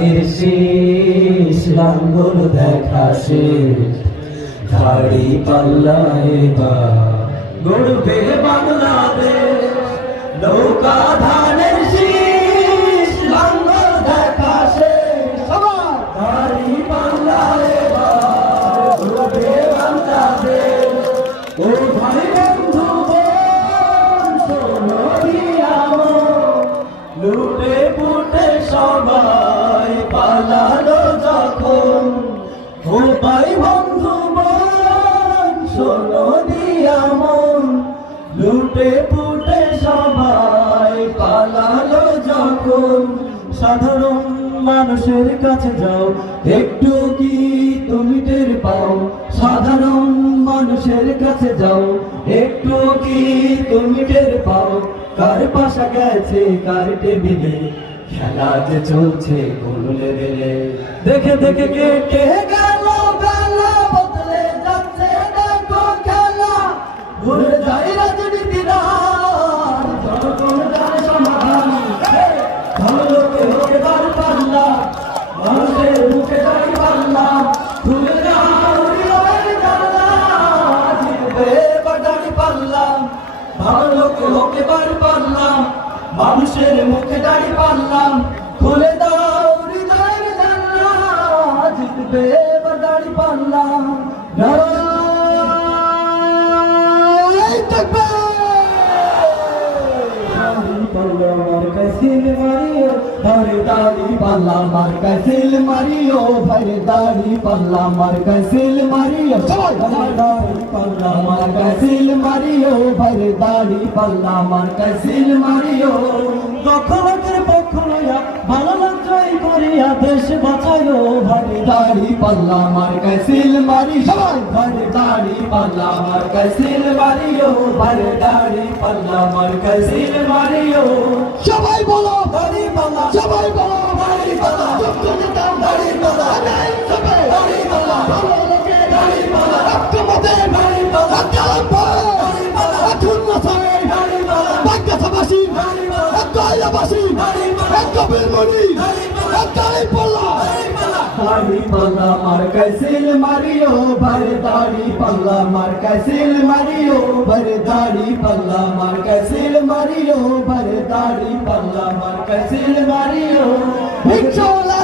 ধানের শীষ লাঙ্গল দেখা শেষ দাড়ি পাল্লা এবার গড়বে বাংলাদেশ নৌকা ধানের শীষ লাঙ্গল দেখা শেষ দাড়ি পাল্লা এবার গড়বে বাংলাদেশ ও ভাই বন্ধু বোন শোনো লুটে পুটে সবাই পালালো যখন ও ভাই বন্ধু বোন শোনো দিয়া মন লুটে পুটে সবাই পালালো যখন সাধারণ মানুষের কাছে যাও একটু কি তুমি টের পাও সাধারণ মানুষের কাছে যাও একটু কি তুমি টের পাও কার পাশা গেছে কার টেবিলে খেলা যে চলছে কোন লেভেলে দেখে দেখে কেটে গেল বেলা বদলে যাচ্ছে দেখো খেলা ভুলে যাই রাজনীতির জনগণের সমাধান ধরলোকে লোকে বার পাল্লা মানুষের মুখে দাঁড়ি পাল্লা ভুলে যাও হৃদয়ের জানলা জিতবে বাড়ি পাল্লা ভালোকে লোকে বার পাল্লাম মানুষের মুখে দাঁড়ি পাল্লাম খুলে দাও হৃদয়ের জানলা জিতবে এবার দাঁড়ি পাল্লাম দাড়ি পাল্লা মার কাইসিল মারিও ভাই দাড়ি পাল্লা মার কাইসিল মারিও দাড়ি পাল্লা মার কাইসিল মারিও ভাই দাড়ি পাল্লা মার কাইসিল মারিও দখলকের পক্ষ লইয়া ভালো লজ্জাই করিয়া দেশ বাঁচাইও ভাই দাড়ি পাল্লা মার কাইসিল মারি সবাই ভাই দাড়ি পাল্লা মার কাইসিল মারিও ভাই দাড়ি পাল্লা মার কাইসিল মারিও সবাই বলো দাড়ি পাল্লা সবাই বলো দাড়ি পাল্লা দাড়ি পাল্লা সবাই দাড়ি পাল্লা ভালো লোকে দাড়ি পাল্লা রক্তমতে দাড়ি পাল্লা কালাম দাড়ি পাল্লা খুলনা সামনে দাড়ি পাল্লা বাক্কাসাবাসী দাড়ি পাল্লা কয়লাবাসী দাড়ি পাল্লা কবিরমণি দাড়ি পাল্লা দাড়ি পাল্লা দাড়ি পাল্লা মার কাইসিল মারিও ভাই দাড়ি পাল্লা মার কাইসিল মারিও ভাই দাড়ি পাল্লা মার কাইসিল মারিও ভাই দাড়ি পাল্লা মার কাইসিল মারিও ভিক্ষাওয়ালা